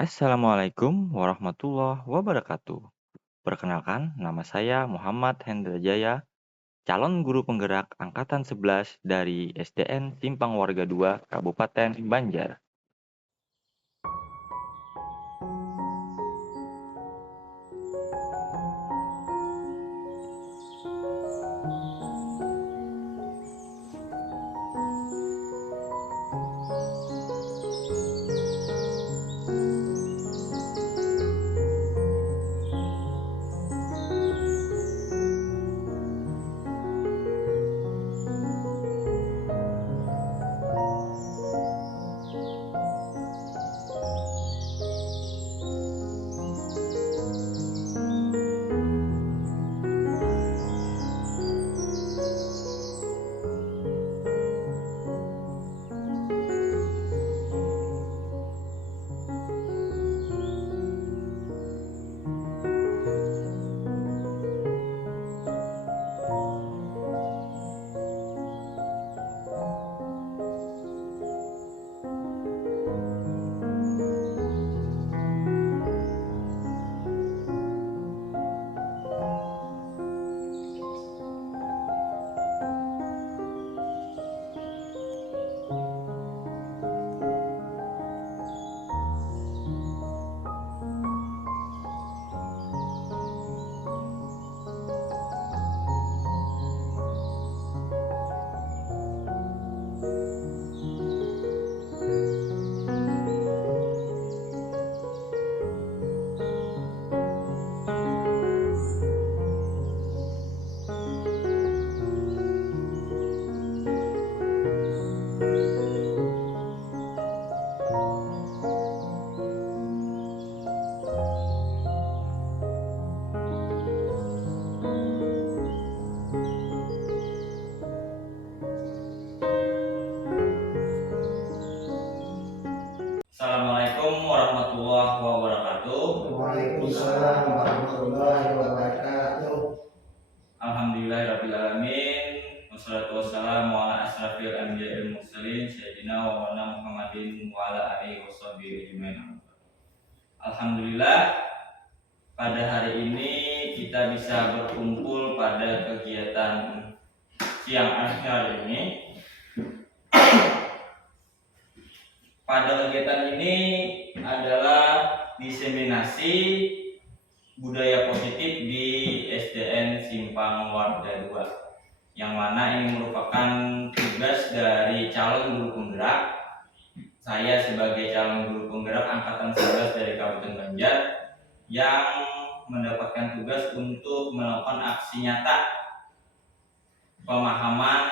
Assalamualaikum warahmatullahi wabarakatuh. Perkenalkan, nama saya Muhammad Hendra Jaya, calon guru penggerak Angkatan 11 dari SDN Simpang Warga 2, Kabupaten Banjar. Assalamualaikum warahmatullahi wabarakatuh. Waalaikumsalam warahmatullahi wabarakatuh. Alhamdulillahirabbil alamin. Wassalatu wassalamu ala asrafil anbiya'il mursalin sayyidina wa maulana Muhammadin wa ala alihi washabihi ajmain. Alhamdulillah, pada hari ini kita bisa berkumpul pada kegiatan siang hari ini. Pada kegiatan ini adalah diseminasi budaya positif di SDN Simpang Warga 2, yang mana ini merupakan tugas dari calon guru penggerak. Saya sebagai calon guru penggerak Angkatan 11 dari Kabupaten Banjar yang mendapatkan tugas untuk melakukan aksi nyata pemahaman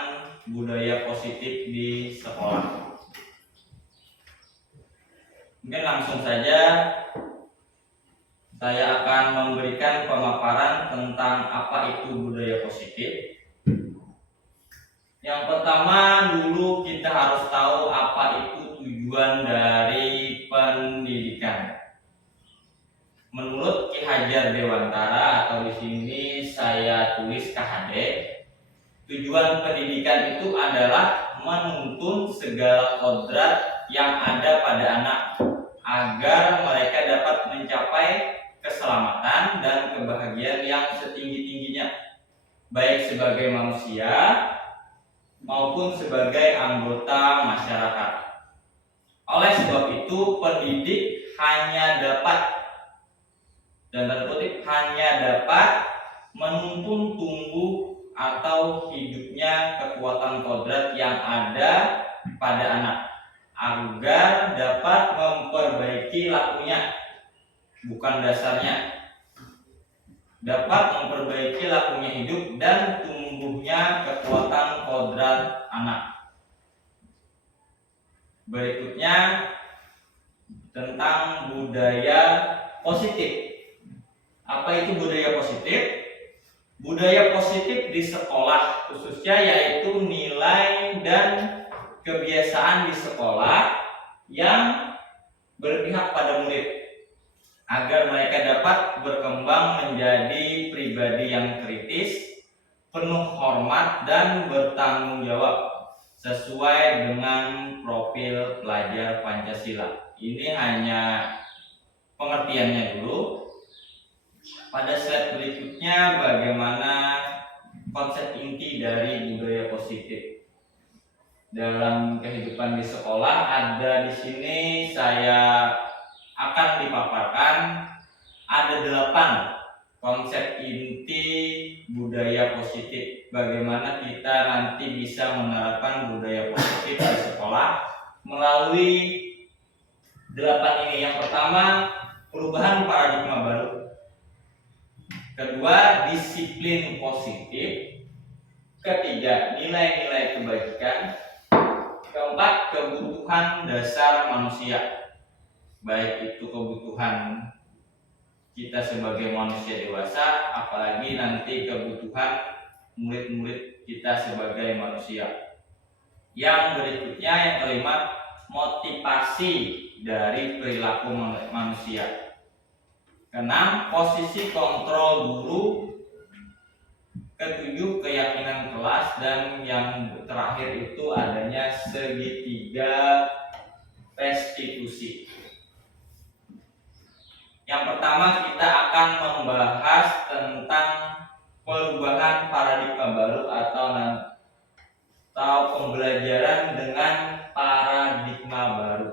budaya positif di sekolah. Mungkin langsung saja saya akan memberikan pemaparan tentang apa itu budaya positif. Yang pertama, dulu kita harus tahu apa itu tujuan dari pendidikan. Menurut Ki Hajar Dewantara, atau di sini saya tulis KHD, tujuan pendidikan itu adalah menuntun segala kodrat yang ada pada anak agar mereka dapat mencapai keselamatan dan kebahagiaan yang setinggi-tingginya, baik sebagai manusia maupun sebagai anggota masyarakat. Oleh sebab itu, pendidik hanya dapat, dan tanda kutip, hanya dapat menuntun tumbuh atau hidupnya kekuatan kodrat yang ada pada anak agar dapat memperbaiki lakunya, bukan dasarnya, dapat memperbaiki lakunya hidup dan tumbuhnya kekuatan kodrat anak. Berikutnya tentang budaya positif. Apa itu budaya positif? Budaya positif di sekolah khususnya yaitu nilai dan kebiasaan di sekolah yang berpihak pada murid agar mereka dapat berkembang menjadi pribadi yang kritis, penuh hormat dan bertanggung jawab sesuai dengan profil pelajar Pancasila. Ini hanya pengertiannya dulu. Pada slide berikutnya bagaimana konsep inti dari budaya positif dalam kehidupan di sekolah. Ada di sini saya akan dipaparkan ada 8 konsep inti budaya positif. Bagaimana kita nanti bisa menerapkan budaya positif di sekolah melalui 8 ini. Yang pertama, perubahan paradigma baru. Kedua, disiplin positif. Ketiga, nilai-nilai kebaikan. Keempat, kebutuhan dasar manusia, baik itu kebutuhan kita sebagai manusia dewasa, apalagi nanti kebutuhan murid-murid kita sebagai manusia. Yang berikutnya, yang kelima, motivasi dari perilaku manusia. Keenam, posisi kontrol guru. Ketujuh, keyakinan kelas. Dan yang terakhir itu adanya segitiga restitusi. Yang pertama, kita akan membahas tentang perubahan paradigma baru atau pembelajaran dengan paradigma baru.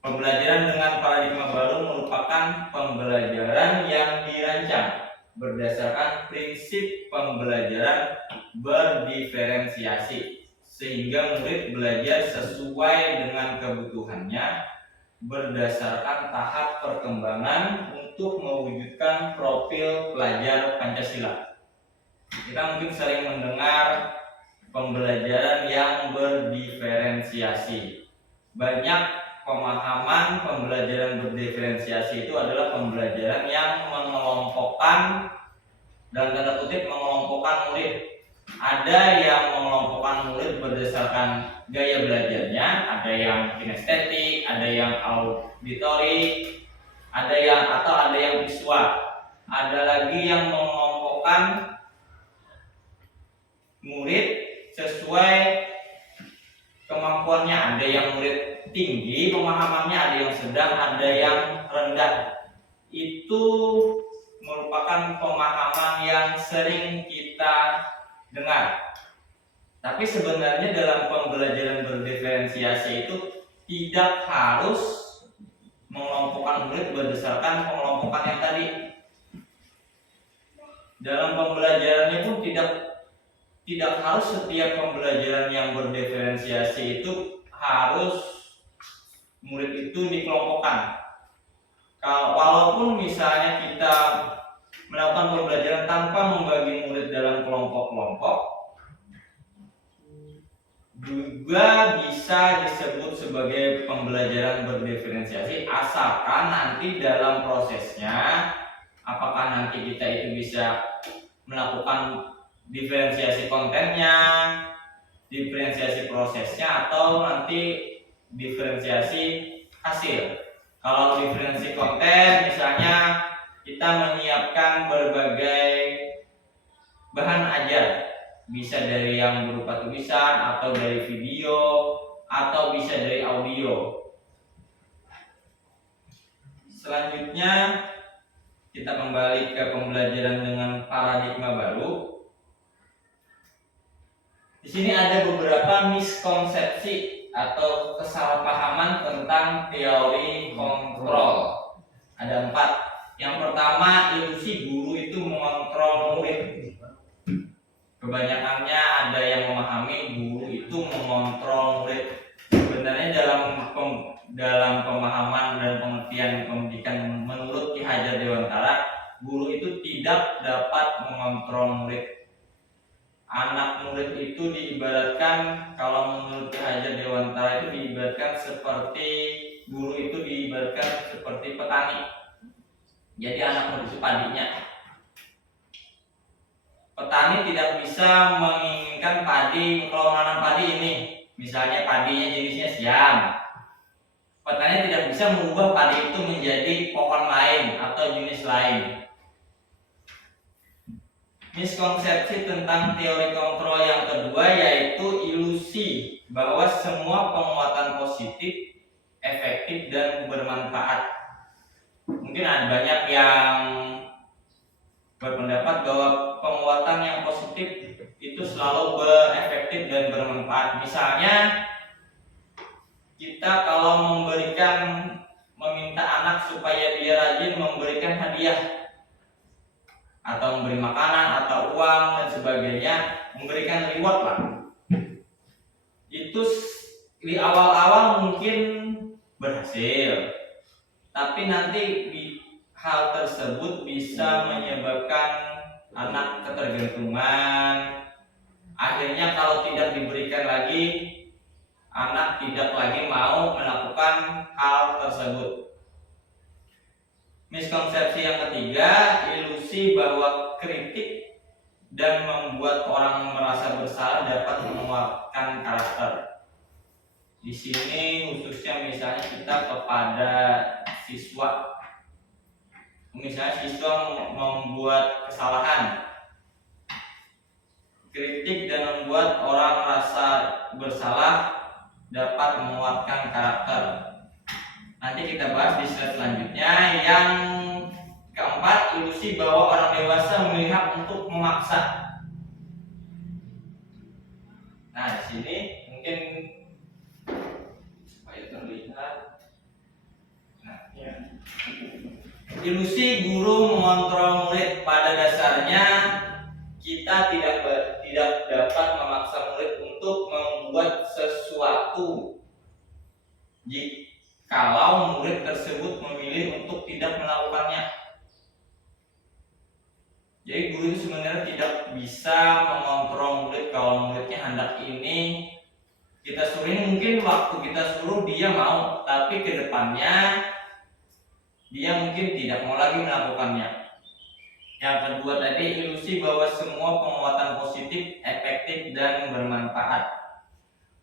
Pembelajaran dengan paradigma baru merupakan pembelajaran yang dirancang berdasarkan prinsip pembelajaran berdiferensiasi, sehingga murid belajar sesuai dengan kebutuhannya berdasarkan tahap perkembangan untuk mewujudkan profil pelajar Pancasila. Kita mungkin sering mendengar pembelajaran yang berdiferensiasi. Banyak pemahaman pembelajaran berdiferensiasi itu adalah pembelajaran yang mengelompokkan, dalam tanda kutip mengelompokkan murid. Ada yang mengelompokkan murid berdasarkan gaya belajarnya, ada yang kinestetik, ada yang auditorik, ada yang visual. Ada lagi yang mengelompokkan murid sesuai kemampuannya. Ada yang murid tinggi pemahamannya, ada yang sedang, ada yang rendah. Itu merupakan pemahaman yang sering kita dengar. Tapi sebenarnya dalam pembelajaran berdiferensiasi itu tidak harus mengelompokkan murid berdasarkan pengelompokan yang tadi. Dalam pembelajarannya pun tidak harus setiap pembelajaran yang berdiferensiasi itu harus murid itu dikelompokkan. Walaupun misalnya kita melakukan pembelajaran tanpa membagi murid dalam kelompok-kelompok, juga bisa disebut sebagai pembelajaran berdiferensiasi, asalkan nanti dalam prosesnya apakah nanti kita itu bisa melakukan diferensiasi kontennya, diferensiasi prosesnya, atau nanti diferensiasi hasil. Kalau diferensiasi konten, misalnya kita menyiapkan berbagai bahan ajar, bisa dari yang berupa tulisan, atau dari video, atau bisa dari audio. Selanjutnya kita kembali ke pembelajaran dengan paradigma baru. Di sini ada beberapa miskonsepsi atau kesalahpahaman tentang teori kontrol. Ada 4. Yang pertama, ilusi guru itu mengontrol murid. Kebanyakannya ada yang memahami guru itu mengontrol murid. Sebenarnya dalam pemahaman dan pengertian pendidikan menurut Ki Hajar Dewantara, guru itu tidak dapat mengontrol murid. Anak murid itu diibaratkan, kalau menurut Ki Hajar Dewantara itu diibaratkan seperti, guru itu diibaratkan seperti petani. Jadi anak murid itu padinya. Petani tidak bisa menginginkan padi, kalau menanam padi ini, misalnya padinya jenisnya siam, petani tidak bisa mengubah padi itu menjadi pohon lain atau jenis lain. Miskonsepsi tentang teori kontrol yang kedua yaitu ilusi bahwa semua penguatan positif efektif dan bermanfaat. mungkin ada banyak yang berpendapat bahwa penguatan yang positif itu selalu berefektif dan bermanfaat. Misalnya kita kalau meminta anak supaya dia rajin memberikan hadiah atau memberi makanan atau uang dan sebagainya, memberikan reward lah. Itu di awal-awal mungkin berhasil, tapi nanti hal tersebut bisa menyebabkan anak ketergantungan. Akhirnya kalau tidak diberikan lagi, anak tidak lagi mau melakukan hal tersebut. Miskonsepsi yang ketiga, ilusi bahwa kritik dan membuat orang merasa bersalah dapat menguatkan karakter. Di sini khususnya misalnya kita kepada siswa. Misalnya siswa membuat kesalahan, kritik dan membuat orang merasa bersalah dapat menguatkan karakter. Nanti kita bahas di slide selanjutnya. Yang keempat, ilusi bahwa orang dewasa melihat untuk memaksa. Nah, di sini mungkin supaya terlihat. Nah, ya. Ilusi guru mengontrol murid. Pada dasarnya kita tidak dapat memaksa murid untuk membuat sesuatu jikalau murid tersebut memilih untuk tidak melakukannya. Jadi guru itu sebenarnya tidak bisa mengontrol murid. Kalau muridnya hendak ini, kita suruh ini, mungkin waktu kita suruh dia mau, tapi ke depannya dia mungkin tidak mau lagi melakukannya. Yang kedua tadi, ilusi bahwa semua penguatan positif efektif dan bermanfaat.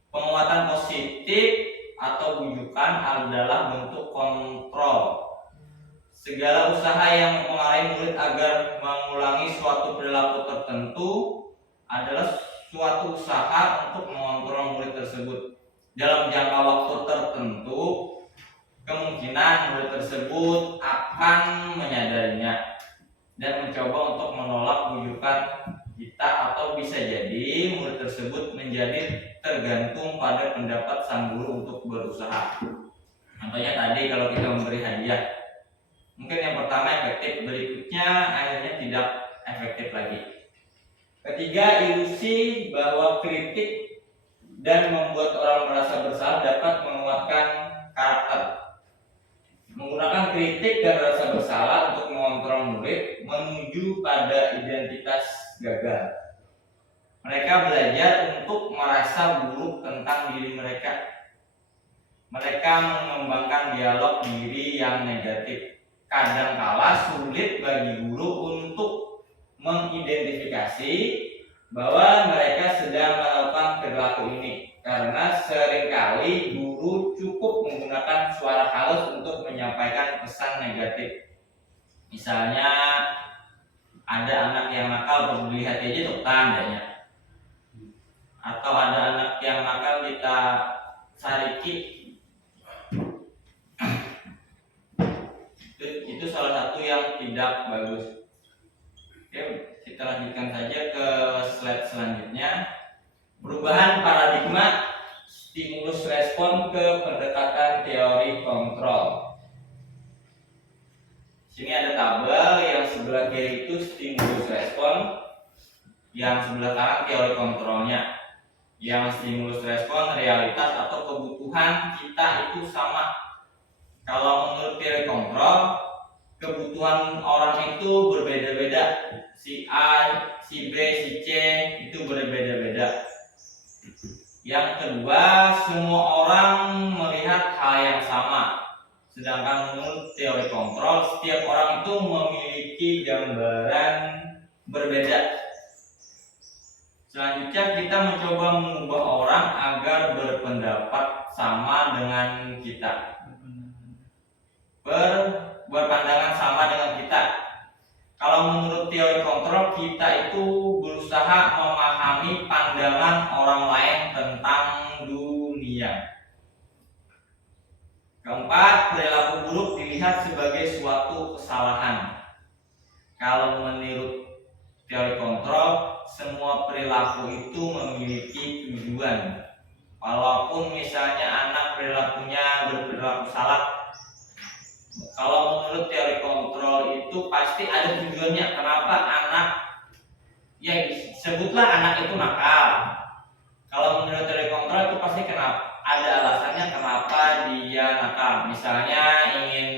Penguatan positif atau bujukan adalah bentuk kontrol. Segala usaha yang mempengaruhi murid agar mengulangi suatu perilaku tertentu adalah suatu usaha untuk mengontrol murid tersebut. Dalam jangka waktu tertentu, kemungkinan murid tersebut akan menyadarinya dan mencoba untuk menolak bujukan kita, atau bisa jadi murid tersebut menjadi tergantung pada pendapat sang guru untuk berusaha. Contohnya tadi kalau kita memberi hadiah, mungkin yang pertama efektif, berikutnya akhirnya tidak efektif lagi. Ketiga, ilusi bahwa kritik dan membuat orang merasa bersalah dapat menguatkan karakter. Menggunakan kritik dan rasa bersalah untuk mengontrol murid menuju pada identitas gagal. Mereka belajar untuk merasa buruk tentang diri mereka. Mereka mengembangkan dialog diri yang negatif. Kadangkala sulit bagi guru untuk mengidentifikasi bahwa mereka sedang melakukan perilaku ini, karena seringkali guru cukup menggunakan suara halus untuk menyampaikan pesan negatif. Misalnya ada anak yang nakal, baru dilihat aja tuh tandanya. Atau ada anak yang nakal kita sariki, itu salah satu yang tidak bagus. Oke, kita lanjutkan saja ke slide selanjutnya. Perubahan paradigma stimulus respon ke pendekatan teori kontrol. Sini ada tabel, yang sebelah kiri itu stimulus respon, yang sebelah kanan teori kontrolnya. Yang stimulus respon realitas atau kebutuhan kita itu sama. Kalau menurut teori kontrol, kebutuhan orang itu berbeda-beda. Si A, si B, si C itu berbeda-beda. Yang kedua, semua orang melihat hal yang sama. Sedangkan menurut teori kontrol, setiap orang itu memiliki gambaran berbeda. Selanjutnya kita mencoba mengubah orang agar berpendapat sama dengan kita, berpandangan sama dengan kita. Kalau menurut teori kontrol, kita itu berusaha memahami pandangan orang lain tentang dunia. Keempat, perilaku buruk dilihat sebagai suatu kesalahan. Kalau menurut teori kontrol, semua perilaku itu memiliki tujuan. Walaupun misalnya anak perilakunya berperilaku salah, kalau menurut teori kontrol itu pasti ada tujuannya. Kenapa anak, ya sebutlah anak itu nakal. Kalau menurut teori kontrol itu pasti kenapa, ada alasannya kenapa dia nakal. Misalnya ingin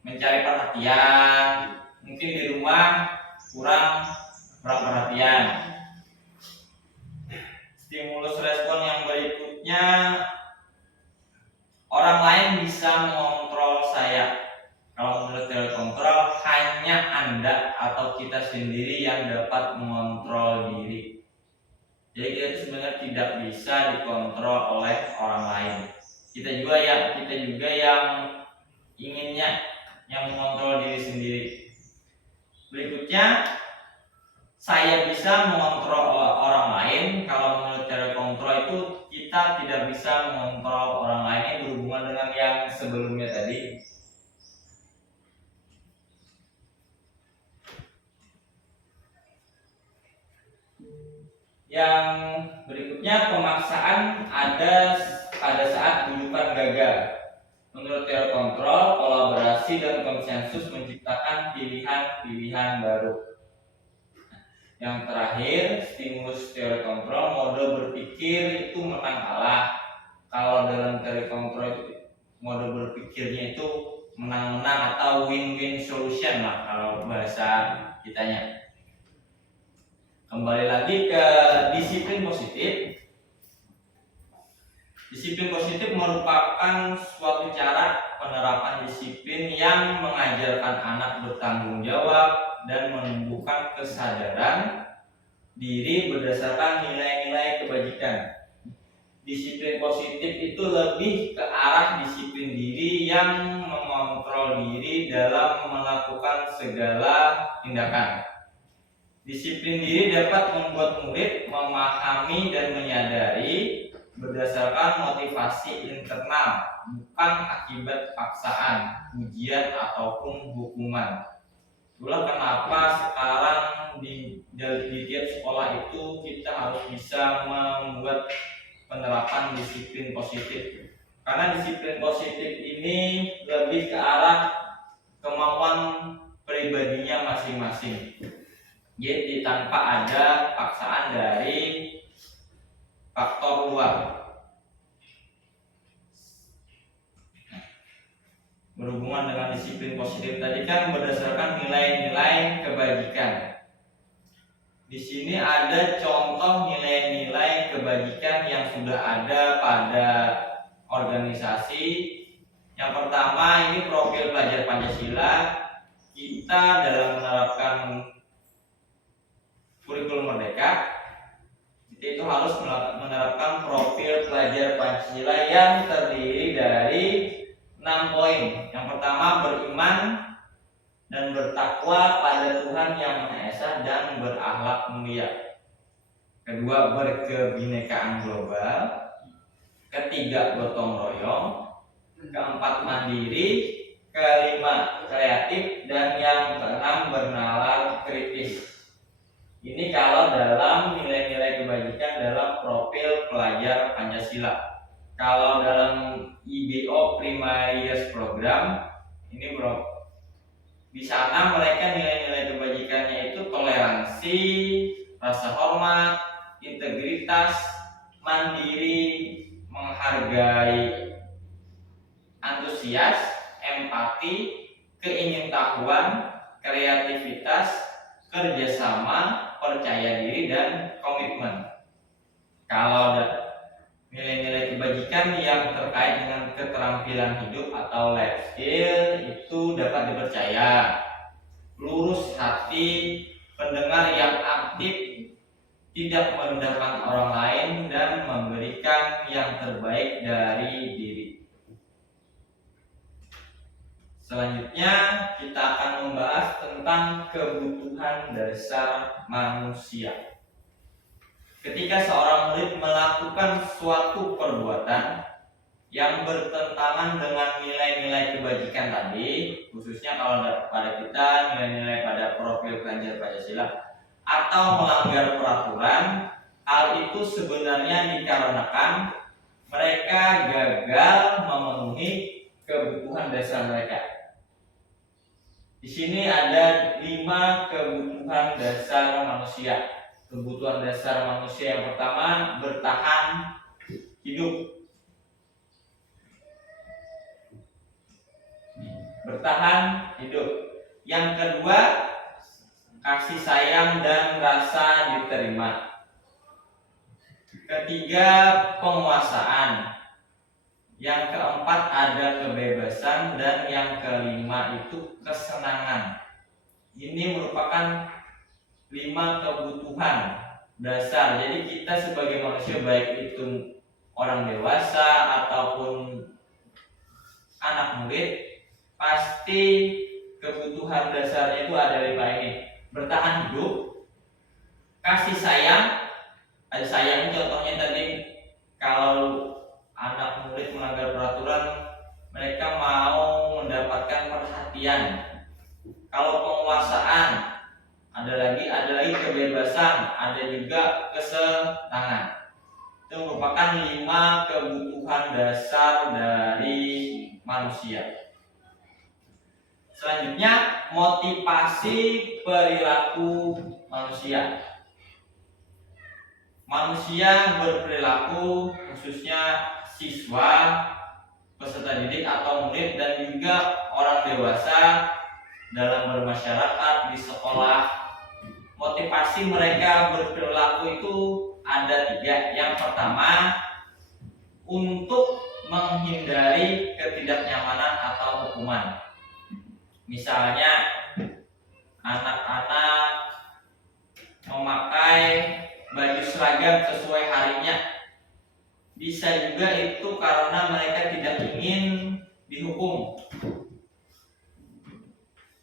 mencari perhatian, mungkin di rumah kurang perhatian. Stimulus respon yang berikutnya, orang lain bisa mengontrol saya. Kalau menurut teori kontrol, hanya Anda atau kita sendiri yang dapat mengontrol diri. Jadi kita itu sebenarnya tidak bisa dikontrol oleh orang lain. Kita juga yang inginnya yang mengontrol diri sendiri. Berikutnya, saya bisa mengontrol orang lain. Kalau menurut teori kontrol itu kita tidak bisa mengontrol orang lain. Ini berhubungan dengan yang sebelumnya tadi. Yang berikutnya, pemaksaan ada pada saat bujukan gagal. Menurut teori kontrol, kolaborasi dan konsensus menciptakan pilihan-pilihan baru. Yang terakhir, stimulus teori kontrol, mode berpikir itu menang kalah. Kalau dalam teori kontrol itu mode berpikirnya itu menang-menang atau win-win solution lah kalau bahasa kitanya. Kembali lagi ke disiplin positif. Disiplin positif merupakan suatu cara penerapan disiplin yang mengajarkan anak bertanggung jawab dan menumbuhkan kesadaran diri berdasarkan nilai-nilai kebajikan. Disiplin positif itu lebih ke arah disiplin diri yang mengontrol diri dalam melakukan segala tindakan. Disiplin diri dapat membuat murid memahami dan menyadari berdasarkan motivasi internal, bukan akibat paksaan, ujian ataupun hukuman. Itulah kenapa sekarang di tiap sekolah itu kita harus bisa membuat penerapan disiplin positif. Karena disiplin positif ini lebih ke arah kemauan pribadinya masing-masing. Jadi tanpa ada paksaan dari faktor luar. Berhubungan dengan disiplin positif tadi kan berdasarkan nilai-nilai kebajikan. Di sini ada contoh nilai-nilai kebajikan yang sudah ada pada organisasi. Yang pertama, ini profil pelajar Pancasila. Kita dalam menerapkan kurikulum Merdeka itu harus menerapkan profil pelajar Pancasila yang terdiri dari 6 poin. Yang pertama, beriman dan bertakwa pada Tuhan Yang Maha Esa dan berakhlak mulia. Kedua, berkebinekaan global. Ketiga, gotong royong. Keempat, mandiri. Kelima, kreatif. Dan yang keenam, bernalar kritis. Ini kalau dalam nilai-nilai kebajikan dalam profil pelajar Pancasila. Kalau dalam IBO Primary Years Program, ini bro, di sana mereka nilai-nilai kebajikannya itu toleransi, rasa hormat, integritas, mandiri, menghargai, antusias, empati, keingintahuan, kreativitas, kerjasama, percaya diri, dan komitmen. Kalau nilai-nilai kebajikan yang terkait dengan keterampilan hidup atau life skill itu dapat dipercaya, lurus hati, pendengar yang aktif, tidak merendahkan orang lain, dan memberikan yang terbaik dari diri. Selanjutnya kita akan membahas tentang kebutuhan dasar manusia. Ketika seorang murid melakukan suatu perbuatan, yang bertentangan dengan nilai-nilai kebajikan tadi, khususnya kalau pada kita nilai-nilai pada profil pelajar Pancasila, atau melanggar peraturan, hal itu sebenarnya dikarenakan mereka gagal memenuhi kebutuhan dasar mereka. Di sini ada 5 kebutuhan dasar manusia. Kebutuhan dasar manusia yang pertama, bertahan hidup. Bertahan hidup. Yang kedua, kasih sayang dan rasa diterima. Ketiga, penguasaan. Yang keempat, ada kebebasan. Dan yang kelima itu kesenangan. Ini merupakan 5 kebutuhan dasar. Jadi kita sebagai manusia, baik itu orang dewasa ataupun anak murid, pasti kebutuhan dasarnya itu ada 5 ini. Bertahan hidup, kasih sayang. Ada sayang, contohnya tadi kalau anak murid melanggar peraturan, mereka mau mendapatkan perhatian. Kalau penguasaan, ada lagi kebebasan, ada juga kesenangan. Itu merupakan 5 kebutuhan dasar dari manusia. Selanjutnya, motivasi perilaku manusia. Manusia berperilaku, khususnya siswa, peserta didik atau murid, dan juga orang dewasa dalam bermasyarakat di sekolah. Motivasi mereka berperilaku itu ada 3. Yang pertama, untuk menghindari ketidaknyamanan atau hukuman. Misalnya, anak-anak memakai baju seragam sesuai harinya. Bisa juga itu karena mereka tidak ingin dihukum.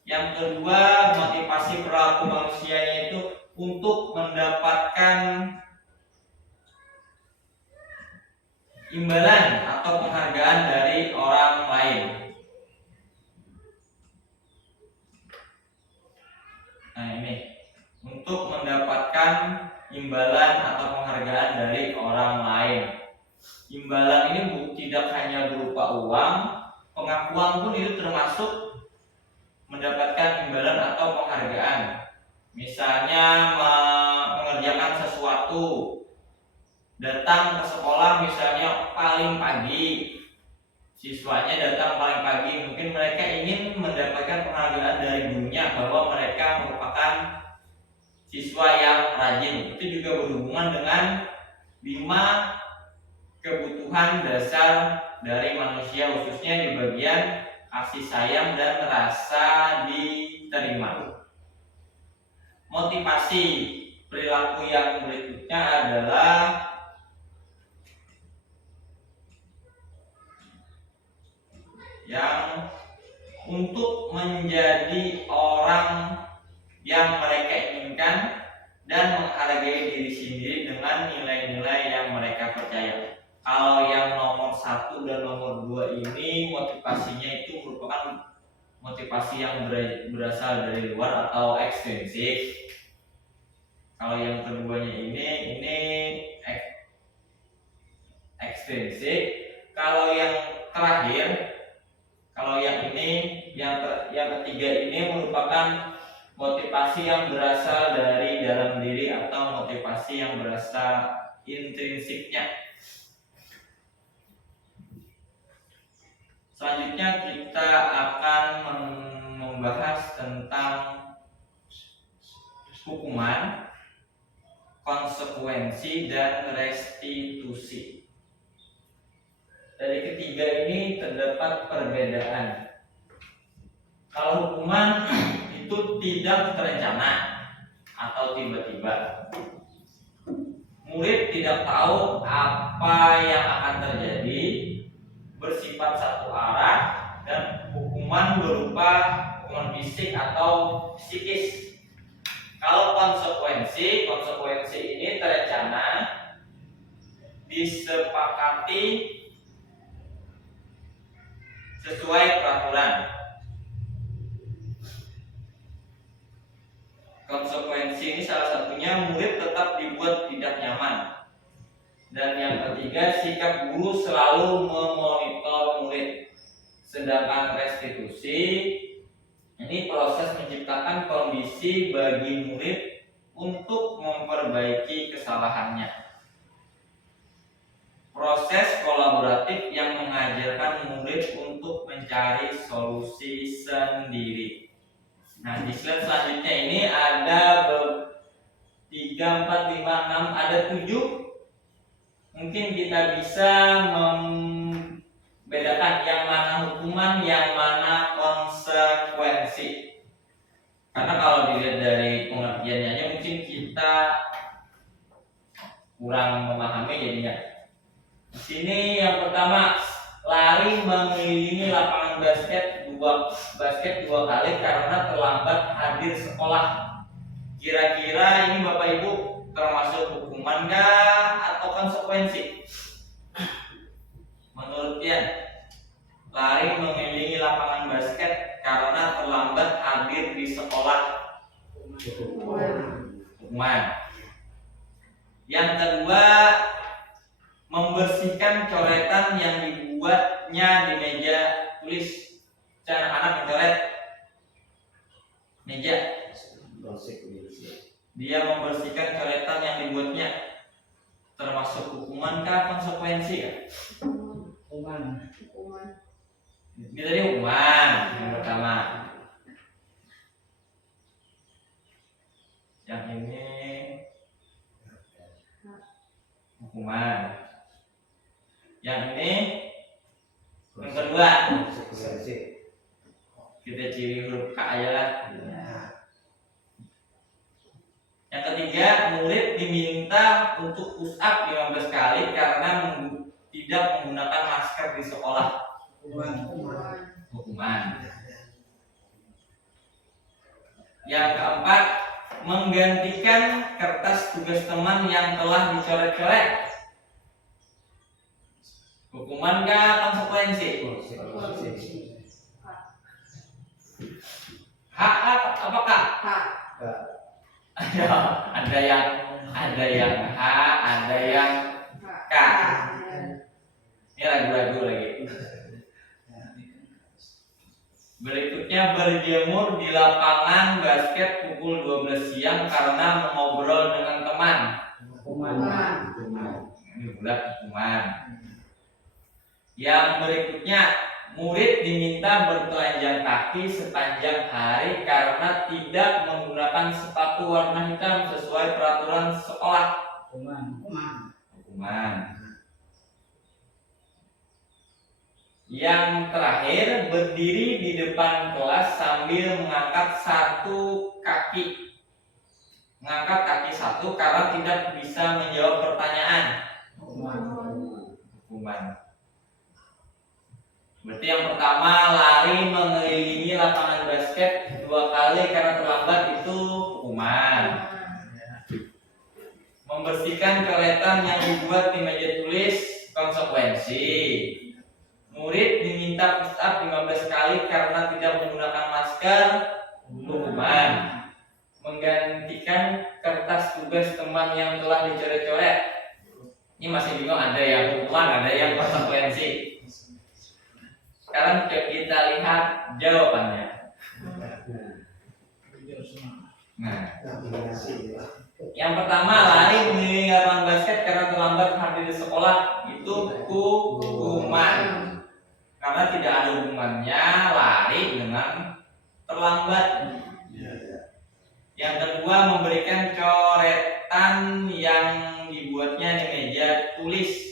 Yang kedua, motivasi perilaku manusianya itu untuk mendapatkan imbalan atau penghargaan dari orang lain. Nah, ini untuk mendapatkan imbalan atau penghargaan dari orang lain. Imbalan ini tidak hanya berupa uang, pengakuan pun itu termasuk mendapatkan imbalan atau penghargaan. Misalnya mengerjakan sesuatu, datang ke sekolah misalnya paling pagi, siswanya datang paling pagi, mungkin mereka ingin mendapatkan penghargaan dari gurunya bahwa mereka merupakan siswa yang rajin. Itu juga berhubungan dengan 5 kebutuhan dasar dari manusia, khususnya di bagian kasih sayang dan rasa diterima. Motivasi perilaku yang berikutnya adalah yang untuk menjadi orang yang mereka inginkan dan menghargai diri sendiri dengan nilai-nilai yang mereka percaya. Kalau yang nomor 1 dan nomor 2 ini motivasinya itu merupakan motivasi yang berasal dari luar atau ekstrinsik. Kalau yang keduanya ini ekstrinsik. Kalau yang terakhir, kalau yang ketiga ini merupakan motivasi yang berasal dari dalam diri atau motivasi yang berasal intrinsiknya. Selanjutnya kita akan membahas tentang hukuman, konsekuensi, dan restitusi. Dari ketiga ini terdapat perbedaan. Kalau hukuman itu tidak terencana atau tiba-tiba. Murid tidak tahu apa yang akan terjadi, bersifat satu arah, dan hukuman berupa hukuman fisik atau psikis. Kalau konsekuensi ini terencana, disepakati sesuai peraturan. Konsekuensi ini salah satunya murid tetap dibuat tidak nyaman. Dan yang ketiga, sikap guru selalu memonitor murid. Sedangkan restitusi ini proses menciptakan kondisi bagi murid untuk memperbaiki kesalahannya. Proses kolaboratif yang mengajarkan murid untuk mencari solusi sendiri. Nah, di slide selanjutnya ini ada 3, 4, 5, 6, ada 7. Mungkin kita bisa membedakan yang mana hukuman, yang mana konsekuensi. Karena kalau dilihat dari pengertiannya aja mungkin kita kurang memahami jadinya. Di sini yang pertama, lari mengelilingi lapangan basket dua kali karena terlambat hadir sekolah. Kira-kira ini Bapak Ibu termasuk hukuman atau konsekuensi? Menurut Ian, lari mengelilingi lapangan basket karena terlambat hadir di sekolah. Hukuman. Yang kedua, membersihkan coretan yang dibuatnya di meja tulis. Anak-anak mencoret meja. Dia membersihkan coretan yang dibuatnya. Termasuk hukuman kah, konsekuensi kah? Hukuman. Ini tadi hukuman yang pertama. Yang ini hukuman. Yang ini yang kedua. Kita ciri huruf K aja lah. Yang ketiga, murid diminta untuk push up 15 kali karena tidak menggunakan masker di sekolah. Hukuman. Yang keempat, menggantikan kertas tugas teman yang telah dicoret-coret. Hukuman kah, konsekuensi? Hak apakah? Hak. Ada yang H, ada yang K. Ini ragu-ragu lagi. Berikutnya, berjemur di lapangan basket pukul 12 siang karena mengobrol dengan teman. Ini bulat hukuman. Yang berikutnya, murid diminta bertelanjang kaki sepanjang hari karena tidak menggunakan sepatu warna hitam sesuai peraturan sekolah. Hukuman. Yang terakhir, berdiri di depan kelas sambil mengangkat kaki satu karena tidak bisa menjawab pertanyaan. Hukuman. Berarti yang pertama, lari mengelilingi lapangan basket 2 kali karena terlambat, itu hukuman. Membersihkan coretan yang dibuat di meja tulis, konsekuensi. Murid diminta push up 15 kali karena tidak menggunakan masker, hukuman. Menggantikan kertas tugas teman yang telah dicoret-coret. Ini masih bingung, ada yang hukuman, ada yang konsekuensi. Sekarang kita lihat jawabannya. Nah, yang pertama, lari mengelilingi lapangan basket karena terlambat hadir di sekolah, itu hukuman. Karena tidak ada hukumannya, lari dengan terlambat. Yang kedua, memberikan coretan yang dibuatnya di meja tulis.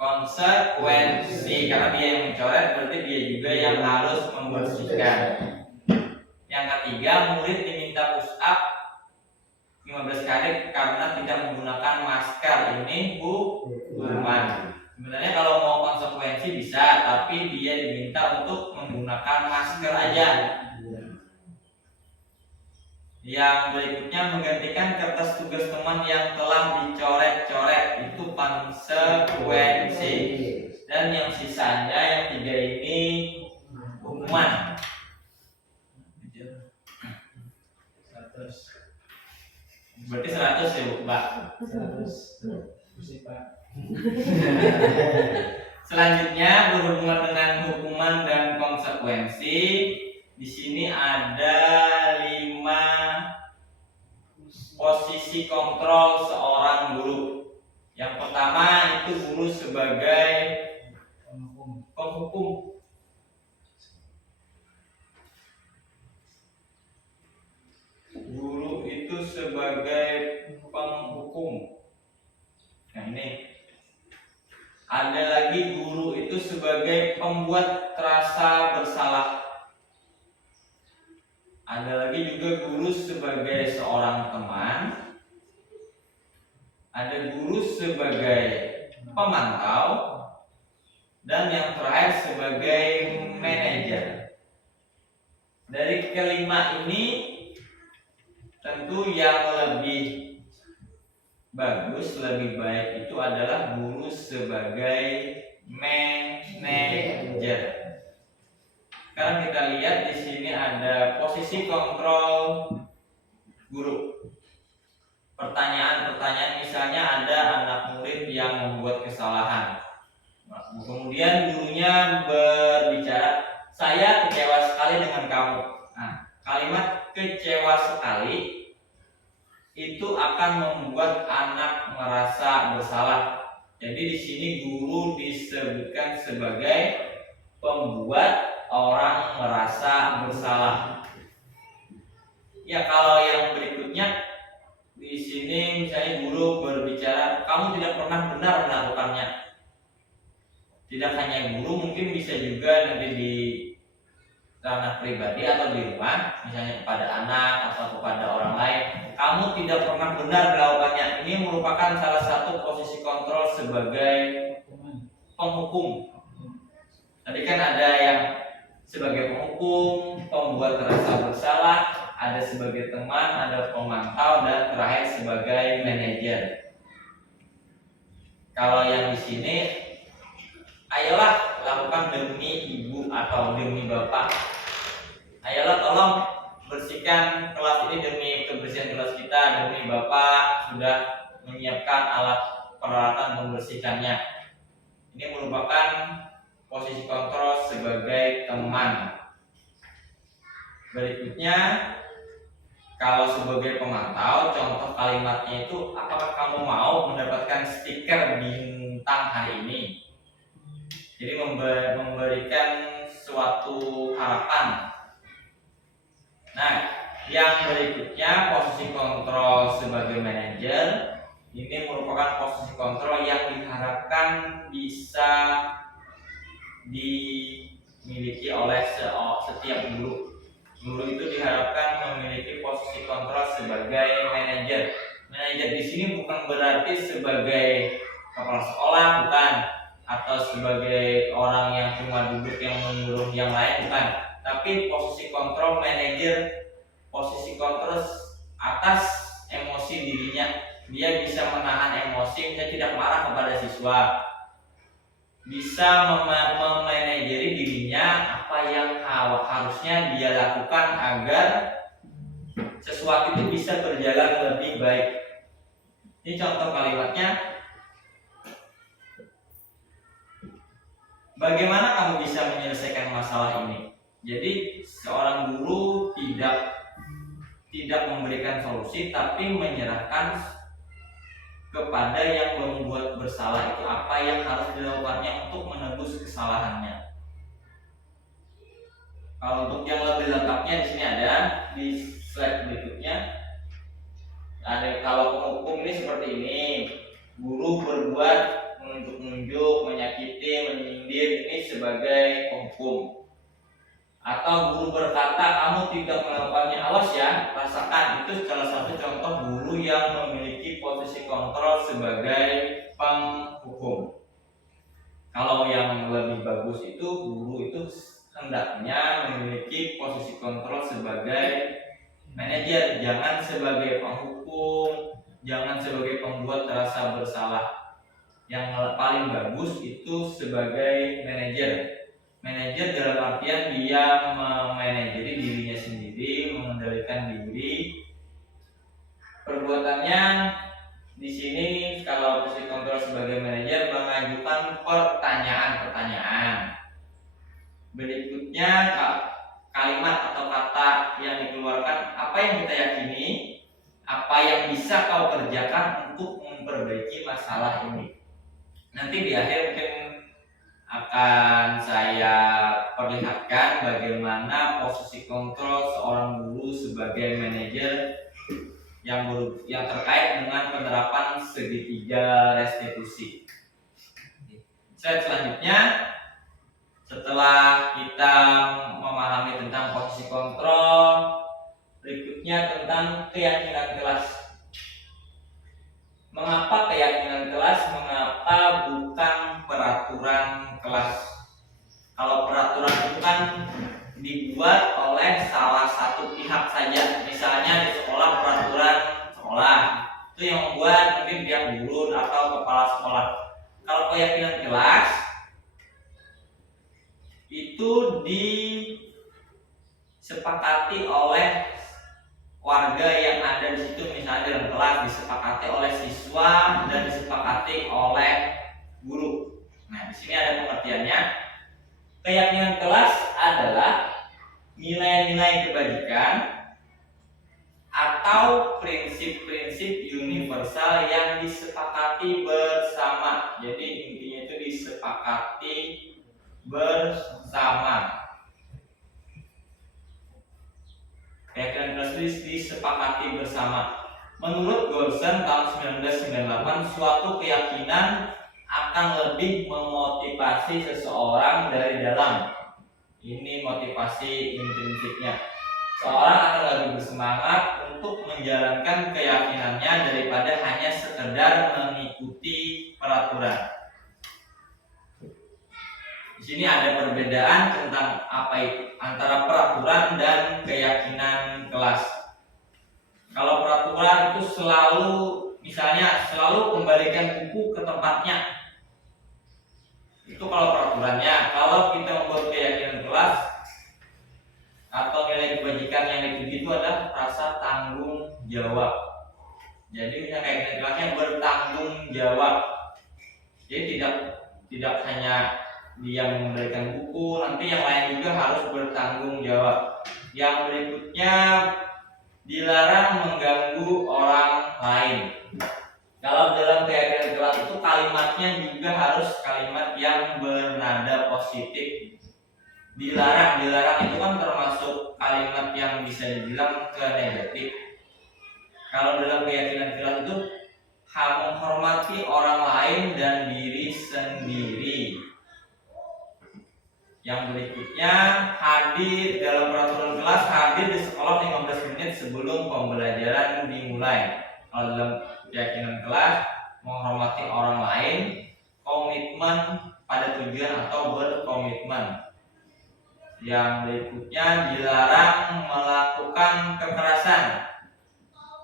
Konsekuensi, karena dia yang mencoret berarti dia juga yang harus membersihkan. Yang ketiga, murid diminta push up 15 kali karena tidak menggunakan masker, ini hukuman. Sebenarnya kalau mau konsekuensi bisa, tapi dia diminta untuk menggunakan masker aja. Yang berikutnya, menggantikan kertas tugas teman yang telah dicoret-coret, itu konsekuensi. Dan yang sisanya yang 3 ini hukuman. 100. Berarti 100 ya, Pak. 100. Pak. Selanjutnya berhubungan dengan hukuman dan konsekuensi. Di sini ada 5 posisi kontrol seorang guru. Yang pertama itu guru sebagai penghukum. Guru itu sebagai penghukum. Nah ini. Ada lagi guru itu sebagai pembuat terasa bersalah. Ada lagi juga guru sebagai seorang teman. Ada guru sebagai pemantau. Dan yang terakhir sebagai manajer. Dari kelima ini tentu yang lebih bagus, lebih baik itu adalah guru sebagai manajer. Sekarang kita lihat di sini ada posisi kontrol guru. Pertanyaan-pertanyaan misalnya ada anak murid yang membuat kesalahan. Kemudian gurunya berbicara, "Saya kecewa sekali dengan kamu." Nah, kalimat kecewa sekali itu akan membuat anak merasa bersalah. Jadi di sini guru disebutkan sebagai pembuat orang merasa bersalah. Ya, kalau yang berikutnya di sini misalnya guru berbicara, "Kamu tidak pernah benar melakukannya." Tidak hanya guru, mungkin bisa juga nanti di ranah pribadi atau di rumah, misalnya kepada anak atau kepada orang lain, "Kamu tidak pernah benar melakukannya." Ini merupakan salah satu posisi kontrol sebagai penghukum. Tadi kan ada yang sebagai penghukum, pembuat terasa bersalah, ada sebagai teman, ada pemantau, dan terakhir sebagai manajer. Kalau yang di sini, ayolah lakukan demi ibu atau demi bapak. Ayolah tolong bersihkan kelas ini demi kebersihan kelas kita, demi bapak sudah menyiapkan alat peralatan membersihkannya. Ini merupakan posisi kontrol sebagai teman. Berikutnya, kalau sebagai pemantau, contoh kalimatnya itu, "Apakah kamu mau mendapatkan stiker bintang hari ini?" Jadi memberikan suatu harapan. Nah, yang berikutnya posisi kontrol sebagai manajer. Ini merupakan posisi kontrol yang diharapkan bisa dimiliki oleh setiap guru. Guru itu diharapkan memiliki posisi kontrol sebagai manajer. Manajer di sini bukan berarti sebagai kepala sekolah, bukan, atau sebagai orang yang cuma duduk yang menyuruh yang lain, bukan. Tapi posisi kontrol manajer, posisi kontrol atas emosi dirinya. Dia bisa menahan emosi, dia tidak marah kepada siswa, bisa memanajeri dirinya apa yang harusnya dia lakukan agar sesuatu itu bisa berjalan lebih baik. Ini contoh kalimatnya. Bagaimana kamu bisa menyelesaikan masalah ini? Jadi seorang guru tidak memberikan solusi, tapi menyerahkan kepada yang membuat bersalah itu apa yang harus dilakukannya untuk menebus kesalahannya. Kalau untuk yang lebih lengkapnya di sini ada di slide berikutnya. Ada kalau penghukum ini seperti ini. Guru berbuat menunjuk-nunjuk, menyakiti, menyindir, ini sebagai penghukum. Atau guru berkata, "Kamu tidak melakukannya, awas ya, rasakan." Itu salah satu contoh guru yang memiliki posisi kontrol sebagai penghukum. Kalau yang lebih bagus itu guru itu hendaknya memiliki posisi kontrol sebagai manajer, jangan sebagai penghukum, jangan sebagai pembuat terasa bersalah. yang paling bagus itu sebagai manajer. Manajer dalam artian dia memanajeri dirinya sendiri, mengendalikan diri. Perbuatannya di sini kalau posisi kontrol sebagai manajer mengajukan pertanyaan-pertanyaan. Berikutnya kalimat atau kata yang dikeluarkan, apa yang kita yakini, apa yang bisa kau kerjakan untuk memperbaiki masalah ini. Nanti di akhir mungkin akan saya perlihatkan bagaimana posisi kontrol seorang guru sebagai manajer yang terkait dengan penerapan segitiga restitusi. Slide selanjutnya, setelah kita memahami tentang posisi kontrol, berikutnya tentang keyakinan kelas. Mengapa keyakinan kelas? Mengapa bukan peraturan kelas? Kalau peraturan itu kan dibuat oleh salah satu pihak saja. Misalnya di sekolah peraturan sekolah itu yang membuat mungkin pihak guru atau kepala sekolah. Kalau keyakinan kelas itu disepakati oleh warga yang ada di situ, misalnya dalam kelas disepakati oleh siswa dan disepakati oleh guru. Nah, di sini ada pengertiannya. Keyakinan kelas adalah nilai-nilai kebajikan atau prinsip-prinsip universal yang disepakati bersama. Jadi intinya itu disepakati bersama. Keyakinan kelas disepakati bersama. Menurut Gorsen tahun 1998, suatu keyakinan akan lebih memotivasi seseorang dari dalam. Ini motivasi intrinsiknya. Seorang akan lebih bersemangat untuk menjalankan keyakinannya daripada hanya sekedar mengikuti peraturan. Di sini ada perbedaan tentang apa itu antara peraturan dan keyakinan kelas. Kalau peraturan itu misalnya selalu kembalikan buku ke tempatnya. Itu kalau peraturannya. Kalau kita membuat keyakinan kelas atau nilai kebajikan yang dituju itu adalah rasa tanggung jawab. Jadi misalnya keyakinan kelasnya bertanggung jawab. Jadi tidak hanya dia memberikan buku, nanti yang lain juga harus bertanggung jawab. Yang berikutnya, dilarang mengganggu orang lain. Kalau dalam keyakinan kelas itu kalimatnya juga harus kalimat yang bernada positif. Dilarang itu kan termasuk kalimat yang bisa dibilang ke negatif. Kalau dalam keyakinan kelas itu menghormati orang lain dan diri sendiri. Yang berikutnya, hadir dalam peraturan kelas, hadir di sekolah 15 menit sebelum pembelajaran dimulai. Kalau dalam keyakinan kelas, menghormati orang lain, komitmen pada tujuan atau berkomitmen. Yang berikutnya, dilarang melakukan kekerasan.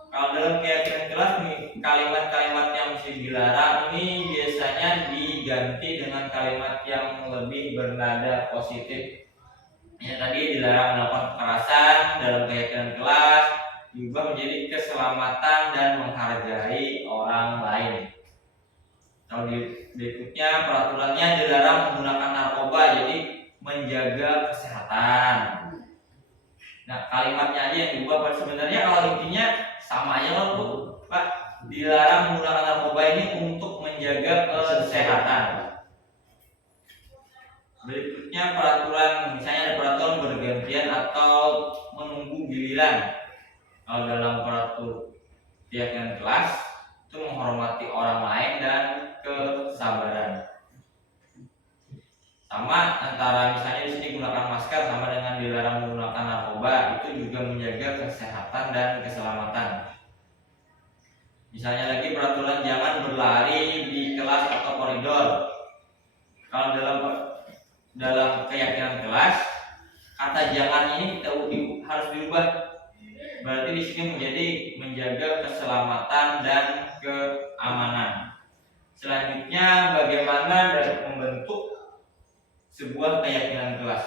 Kalau dalam keyakinan kelas, kalimat-kalimat yang mesti dilarang ini biasanya diganti dengan kalimat yang lebih bernada positif. Yang tadi dilarang melakukan kekerasan dalam keyakinan kelas diubah menjadi keselamatan dan menghargai orang lain. Kalau berikutnya peraturannya dilarang menggunakan narkoba, jadi menjaga kesehatan. Nah, kalimatnya aja yang diubah. Sebenarnya kalau intinya sama aja loh, Pak. Dilarang menggunakan narkoba ini untuk menjaga kesehatan. Berikutnya peraturan, misalnya ada peraturan bergantian atau menunggu giliran. Kalau dalam peraturan keyakinan kelas itu menghormati orang lain dan kesabaran. Sama antara misalnya di sini gunakan masker sama dengan dilarang menggunakan narkoba, itu juga menjaga kesehatan dan keselamatan. Misalnya lagi peraturan jangan berlari di kelas atau koridor. Kalau dalam keyakinan kelas, kata jangan ini kita harus diubah. Berarti di sini menjadi menjaga keselamatan dan keamanan. Selanjutnya, bagaimana dari membentuk sebuah keyakinan kelas.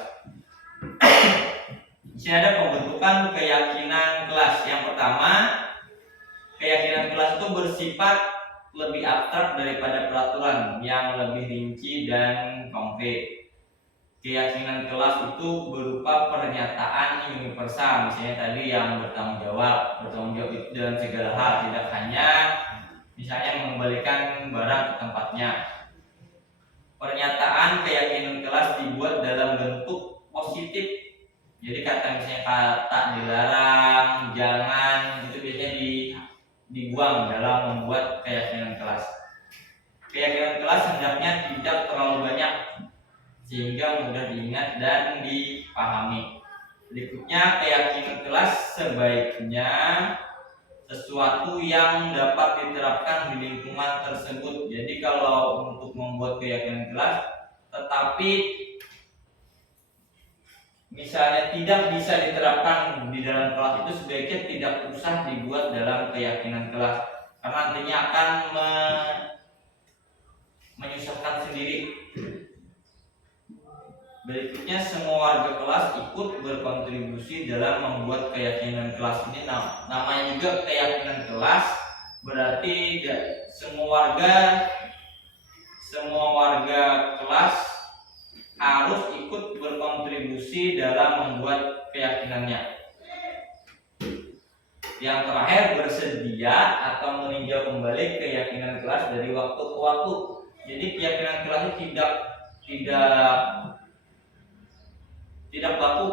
Di sini ada pembentukan keyakinan kelas. Yang pertama, keyakinan kelas itu bersifat lebih abstrak daripada peraturan yang lebih rinci dan konkret. Keyakinan kelas itu berupa pernyataan universal, misalnya tadi yang bertanggung jawab itu dalam segala hal, tidak hanya misalnya mengembalikan barang ke tempatnya. Pernyataan keyakinan kelas dibuat dalam bentuk positif. Jadi kata misalnya kata dilarang, jangan, itu biasanya dibuang dalam membuat keyakinan kelas. Keyakinan kelas hendaknya tidak terlalu banyak sehingga mudah diingat dan dipahami. Berikutnya, keyakinan kelas sebaiknya sesuatu yang dapat diterapkan di lingkungan tersebut. Jadi kalau untuk membuat keyakinan kelas tetapi misalnya tidak bisa diterapkan di dalam kelas, itu sebaiknya tidak usah dibuat dalam keyakinan kelas, karena nantinya akan menyusahkan sendiri. Berikutnya, semua warga kelas ikut berkontribusi dalam membuat keyakinan kelas ini. Namanya juga keyakinan kelas, berarti semua warga kelas harus ikut berkontribusi dalam membuat keyakinannya. Yang terakhir, bersedia atau meninjau kembali keyakinan kelas dari waktu ke waktu. Jadi keyakinan kelas itu tidak baku.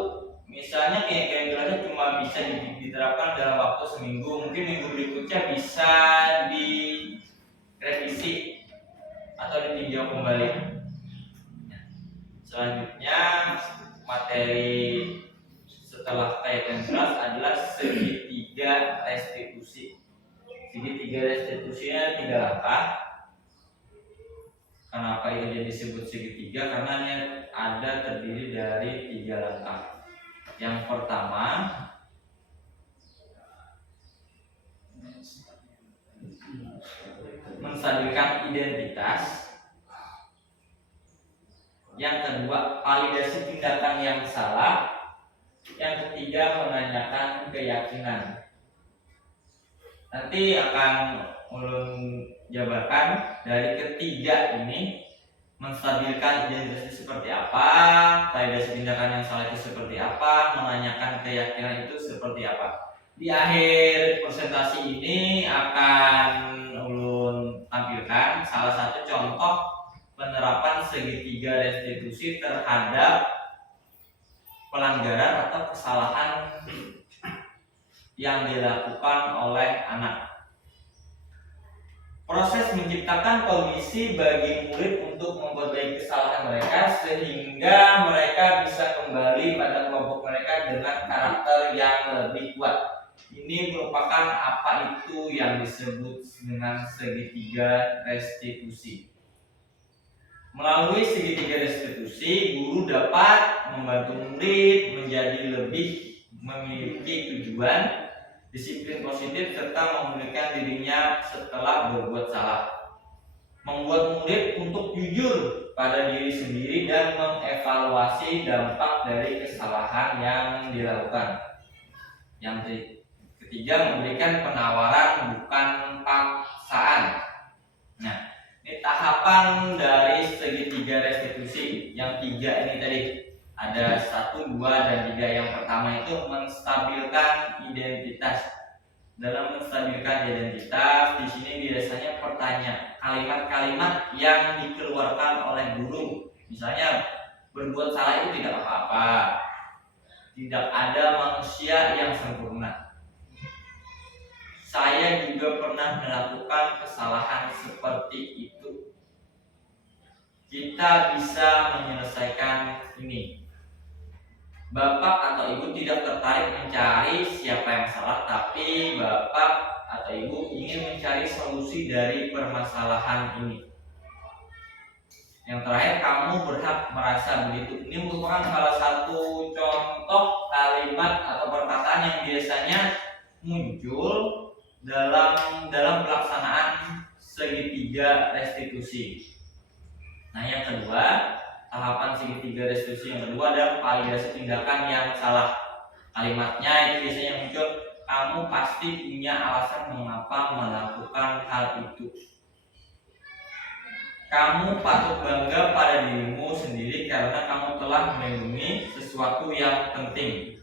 Misalnya keyakinan kelasnya cuma bisa diterapkan dalam waktu seminggu, mungkin minggu berikutnya bisa direvisi atau ditinjau kembali. Selanjutnya, materi setelah keyakinan kelas adalah segitiga restitusi. Segitiga restitusinya 3 langkah. Kenapa itu disebut segitiga? Karena ini ada terdiri dari 3 langkah. Yang pertama, menstabilkan identitas. Yang kedua, validasi tindakan yang salah. Yang ketiga, menanyakan keyakinan. Nanti akan ulun jabarkan dari ketiga ini, menstabilkan identitas itu seperti apa, validasi tindakan yang salah itu seperti apa, menanyakan keyakinan itu seperti apa. Di akhir presentasi ini akan ulun tampilkan salah satu contoh penerapan segitiga restitusi terhadap pelanggaran atau kesalahan yang dilakukan oleh anak. Proses menciptakan kondisi bagi murid untuk memperbaiki kesalahan mereka sehingga mereka bisa kembali pada kelompok mereka dengan karakter yang lebih kuat. Ini merupakan apa itu yang disebut dengan segitiga restitusi. Melalui segitiga restitusi, guru dapat membantu murid menjadi lebih memiliki tujuan, disiplin positif, serta memulihkan dirinya setelah berbuat salah. Membuat murid untuk jujur pada diri sendiri dan mengevaluasi dampak dari kesalahan yang dilakukan. Yang ketiga, memberikan penawaran bukan paksaan. Nah, ini tahapan dari segitiga restitusi. Yang 3 ini tadi ada 1, 2, dan 3. Yang pertama itu menstabilkan identitas. Dalam menstabilkan identitas, di sini biasanya kalimat-kalimat yang dikeluarkan oleh guru. Misalnya, berbuat salah itu tidak apa-apa. Tidak ada manusia yang sempurna. Saya juga pernah melakukan kesalahan seperti itu. Kita bisa menyelesaikan ini. Bapak atau ibu tidak tertarik mencari siapa yang salah, tapi bapak atau ibu ingin mencari solusi dari permasalahan ini. Yang terakhir, kamu berhak merasa begitu. Ini merupakan salah satu contoh kalimat atau perkataan yang biasanya muncul dalam pelaksanaan segitiga restitusi. Nah, yang kedua, tahapan segitiga restitusi yang kedua adalah validasi tindakan yang salah. Kalimatnya itu biasanya muncul, kamu pasti punya alasan mengapa melakukan hal itu. Kamu patut bangga pada dirimu sendiri karena kamu telah melindungi sesuatu yang penting.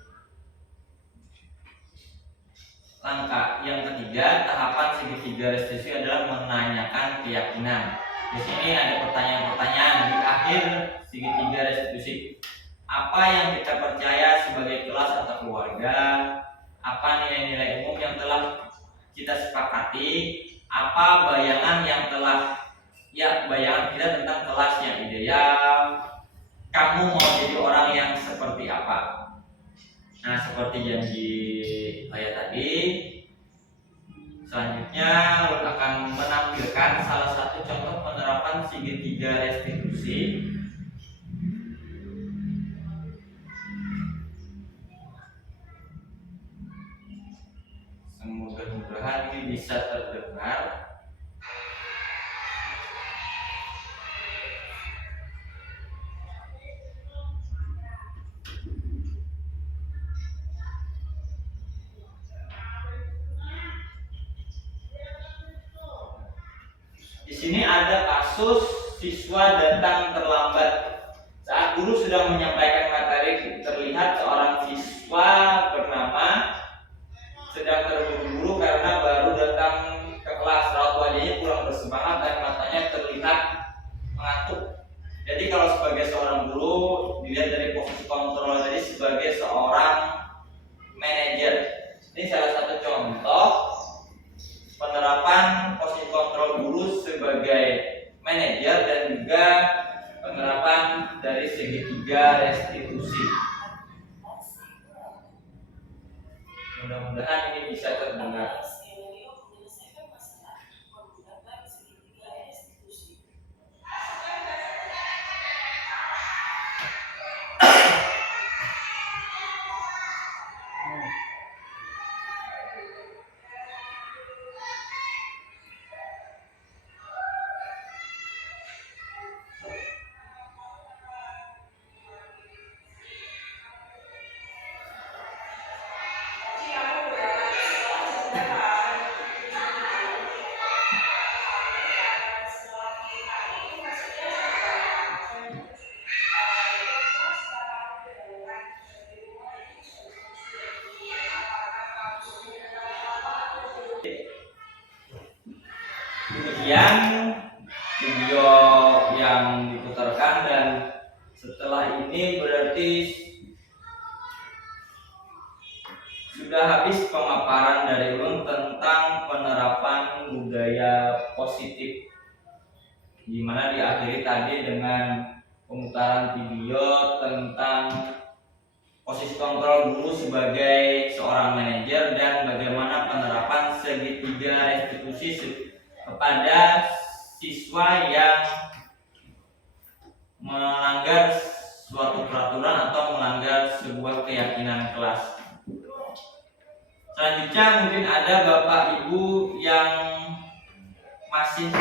Langkah yang ketiga, tahapan segitiga restitusi adalah menanyakan keyakinan. Di sini ada pertanyaan-pertanyaan di akhir segitiga restitusi. Apa yang kita percaya sebagai kelas atau keluarga? Apa nilai-nilai umum yang telah kita sepakati? Apa bayangan kita tentang kelas yang ideal? Kamu mau jadi orang yang seperti apa? Nah, seperti janji saya tadi, selanjutnya akan menampilkan salah satu contoh penerapan segitiga restitusi. Mudah-mudahan ini bisa terdengar. Di sini ada kasus siswa datang terlambat. Saat guru sedang menyampaikan materi, terlihat seorang siswa bernama sedang terburu-buru karena baru datang ke kelas. Raut wajahnya kurang bersemangat dan matanya terlihat mengantuk. Jadi kalau sebagai seorang guru, dilihat dari posisi kontrol tadi sebagai seorang manajer. Ini salah satu contoh penerapan posisi kontrol guru sebagai manajer dan juga penerapan dari segitiga restitusi. Mudah-mudahan ini bisa terdengar. Demikian video yang diputarkan, dan setelah ini berarti sudah habis pemaparan dari ulun tentang penerapan budaya positif, di mana diakhiri tadi dengan pemutaran video tentang posisi kontrol guru sebagai seorang manajer dan bagaimana penerapan segitiga restitusi kepada siswa yang melanggar suatu peraturan atau melanggar sebuah keyakinan kelas. Selanjutnya mungkin ada Bapak Ibu yang masih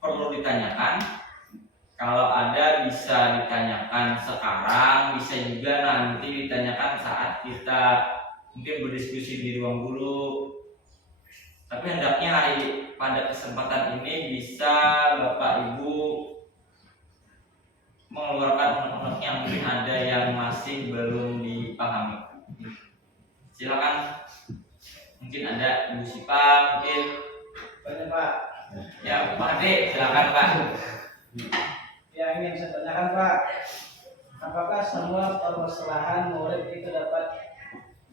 perlu ditanyakan. Kalau ada bisa ditanyakan sekarang, bisa juga nanti ditanyakan saat kita mungkin berdiskusi di ruang guru. Tapi hendaknya pada kesempatan ini bisa Bapak Ibu mengeluarkan unek-unek yang mungkin ada yang masih belum dipahami. Silakan, mungkin ada Ibu Sipa, mungkin. Banyak Pak. Ya, Pak Ade, silakan Pak. Ya, ingin saya tanyakan Pak, apakah semua permasalahan murid itu dapat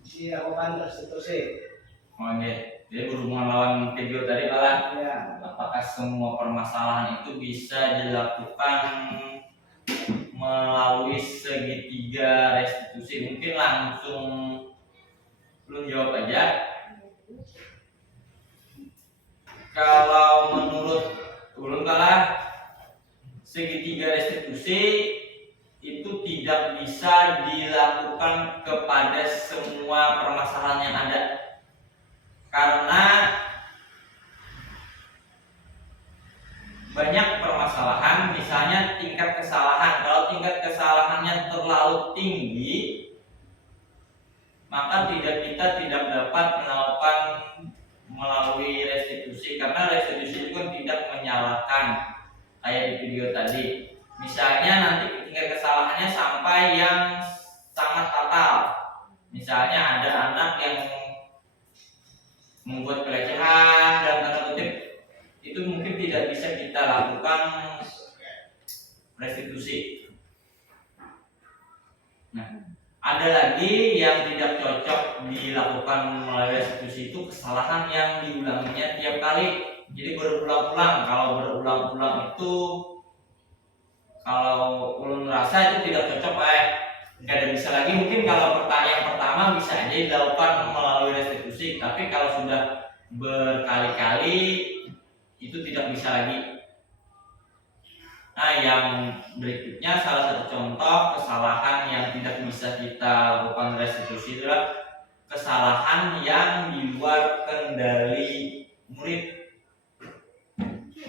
dilakukan restitusi? Oke, jadi berhubungan lawan video tadi Pak, Ya. apakah semua permasalahan itu bisa dilakukan melalui segitiga restitusi? Mungkin langsung lu jawab aja. Kalau menurut ulun kalah, segitiga restitusi itu tidak bisa dilakukan kepada semua permasalahan yang ada, karena kita tidak dapat melakukan melalui restitusi, karena restitusi itu kan tidak menyalahkan kayak di video tadi. Misalnya nanti tingkat kesalahannya sampai yang sangat fatal. Misalnya ada anak yang membuat pelecehan dan tanda kutip, itu mungkin tidak bisa kita lakukan restitusi. Nah, ada lagi yang tidak cocok dilakukan melalui restitusi, itu kesalahan yang diulanginya tiap kali. Jadi berulang-ulang. Kalau berulang-ulang itu, kalau ulun merasa itu tidak cocok, nggak ada bisa lagi. Mungkin kalau yang pertama bisa aja dilakukan melalui restitusi, tapi kalau sudah berkali-kali itu tidak bisa lagi. Nah, yang berikutnya salah satu contoh kesalahan yang tidak bisa kita lakukan restitusi adalah kesalahan yang di luar kendali murid.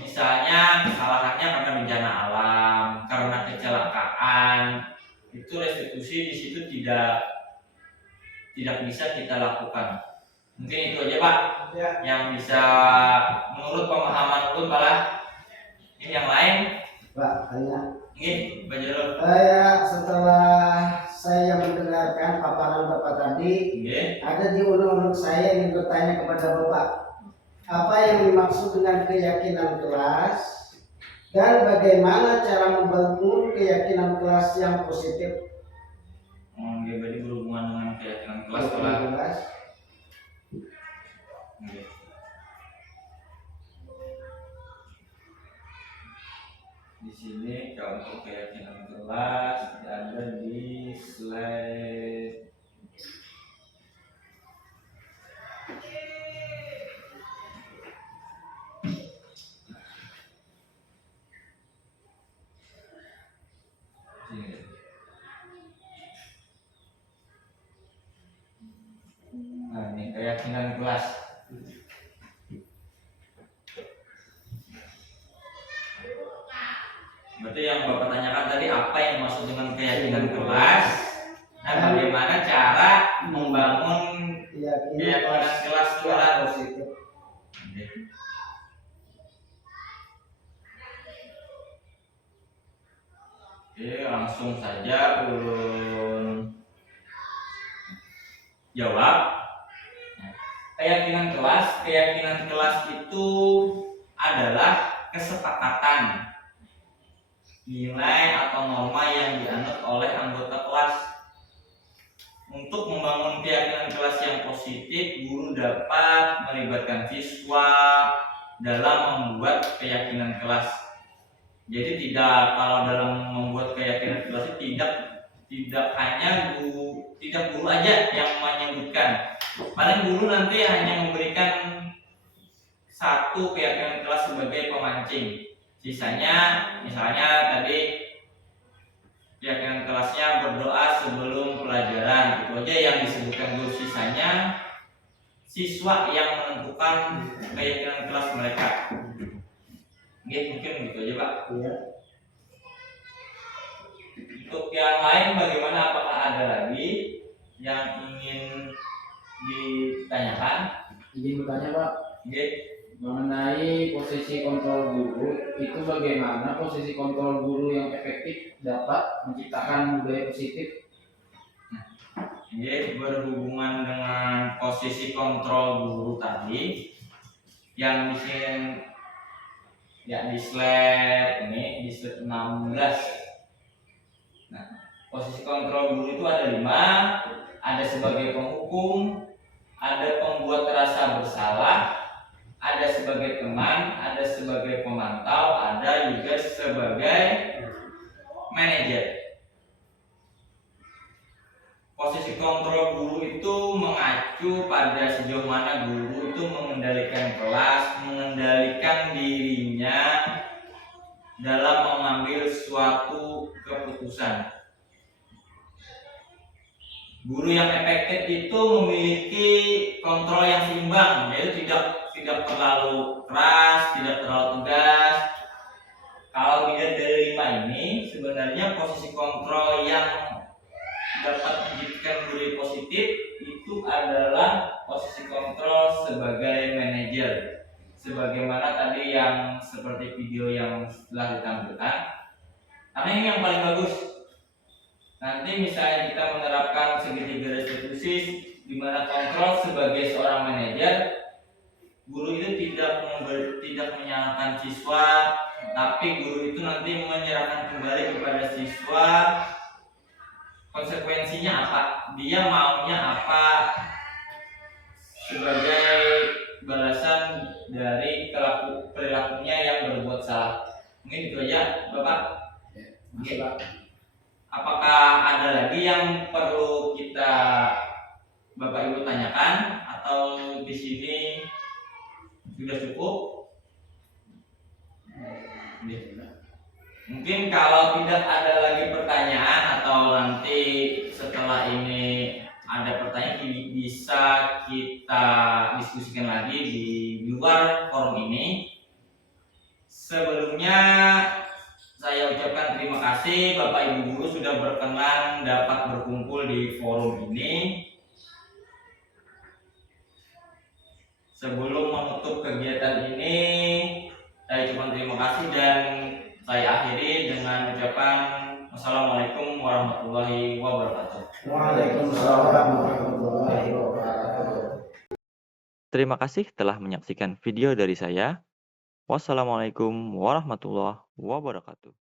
Misalnya kesalahannya karena bencana alam, karena kecelakaan, itu restitusi di situ tidak bisa kita lakukan. Mungkin itu aja, Pak, yang bisa menurut pemahaman ulun, Pak. Ini yang lain, Pak, tanya. ini Pak Jarod. Setelah saya mendengarkan paparan Bapak tadi, ada di unek-unek saya ingin bertanya kepada Bapak. Apa yang dimaksud dengan keyakinan kelas dan bagaimana cara membangun keyakinan kelas yang positif? Berarti berhubungan dengan keyakinan kelas, Pak. Di sini kalau untuk keyakinan kelas ada di slide sini. Nah, ini keyakinan kelas. Berarti yang Bapak tanyakan tadi, apa yang dimaksud dengan keyakinan kelas dan bagaimana cara membangun keyakinan kelas secara positif. Oke, langsung saja ulun jawab. Keyakinan kelas itu adalah kesepakatan nilai atau norma yang dianut oleh anggota kelas. Untuk membangun keyakinan kelas yang positif, guru dapat melibatkan siswa dalam membuat keyakinan kelas. Jadi kalau dalam membuat keyakinan kelas tidak hanya guru aja yang menyebutkan. Paling guru nanti hanya memberikan satu keyakinan kelas sebagai pemancing. Sisanya, misalnya tadi keyakinan kelasnya berdoa sebelum pelajaran, itu aja yang disebutkan guru. Sisanya siswa yang menentukan keyakinan kelas mereka. Mungkin gitu aja, Pak. Iya. Untuk yang lain bagaimana? Apakah ada lagi yang ingin ditanyakan? Izin bertanya, Pak. Oke. Mengenai posisi kontrol guru, itu bagaimana posisi kontrol guru yang efektif dapat menciptakan budaya positif? Ini berhubungan dengan posisi kontrol guru tadi, yang di sini ya di slide 16. Nah, posisi kontrol guru itu ada 5. Ada sebagai penghukum, ada pembuat rasa bersalah, ada sebagai teman, ada sebagai pemantau, ada juga sebagai manajer. Posisi kontrol guru itu mengacu pada sejauh mana guru itu mengendalikan kelas, mengendalikan dirinya dalam mengambil suatu keputusan. Guru yang efektif itu memiliki kontrol yang seimbang, yaitu tidak terlalu keras, tidak terlalu tegas. Kalau dilihat dari 5 ini, sebenarnya posisi kontrol yang dapat menjadikan budaya positif itu adalah posisi kontrol sebagai manajer. Sebagaimana tadi yang seperti video yang telah ditampilkan. Karena ini yang paling bagus. Nanti misalnya kita menerapkan segitiga restitusi di mana kontrol sebagai seorang manajer, guru itu tidak menyalahkan siswa, tapi guru itu nanti menyerahkan kembali kepada siswa konsekuensinya apa, dia maunya apa sebagai balasan dari perilakunya yang berbuat salah. Mungkin itu aja, Bapak. Oke. Apakah ada lagi yang perlu kita Bapak Ibu tanyakan atau di sini sudah cukup? Mungkin kalau tidak ada lagi pertanyaan atau nanti setelah ini ada pertanyaan bisa kita diskusikan lagi di luar forum ini. Sebelumnya saya ucapkan terima kasih Bapak Ibu guru sudah berkenan dapat berkumpul di forum ini. Sebelum menutup kegiatan ini, saya ucapkan terima kasih dan saya akhiri dengan ucapan Wassalamualaikum warahmatullahi wabarakatuh. Waalaikumsalam warahmatullahi wabarakatuh. Terima kasih telah menyaksikan video dari saya. Wassalamualaikum warahmatullahi wabarakatuh.